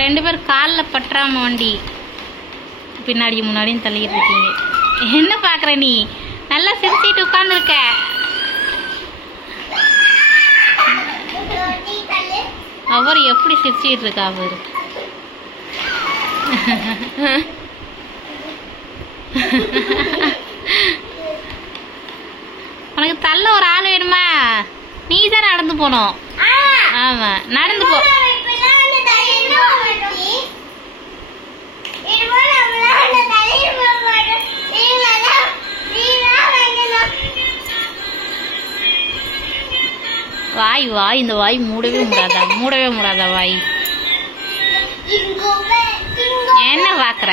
2 பேர் காலில் பற்றாம வண்டி பின்னாடி முன்னாடியும் தள்ளிட்டு இருக்கீங்க. என்ன பார்க்குற நீ? நல்லா சிரிச்சிட்டு உட்காந்துருக்க. அவர் எப்படி சிரிச்சிட்டு இருக்கா அவரு. உனக்கு தள்ள ஒரு ஆள் வேணுமா? நீ தான் நடந்து போனோம். ஆமா, நடந்து போ. வாய் வாய் இந்த வாய் மூடவே மூடாதா வாய். என்ன பாக்குற?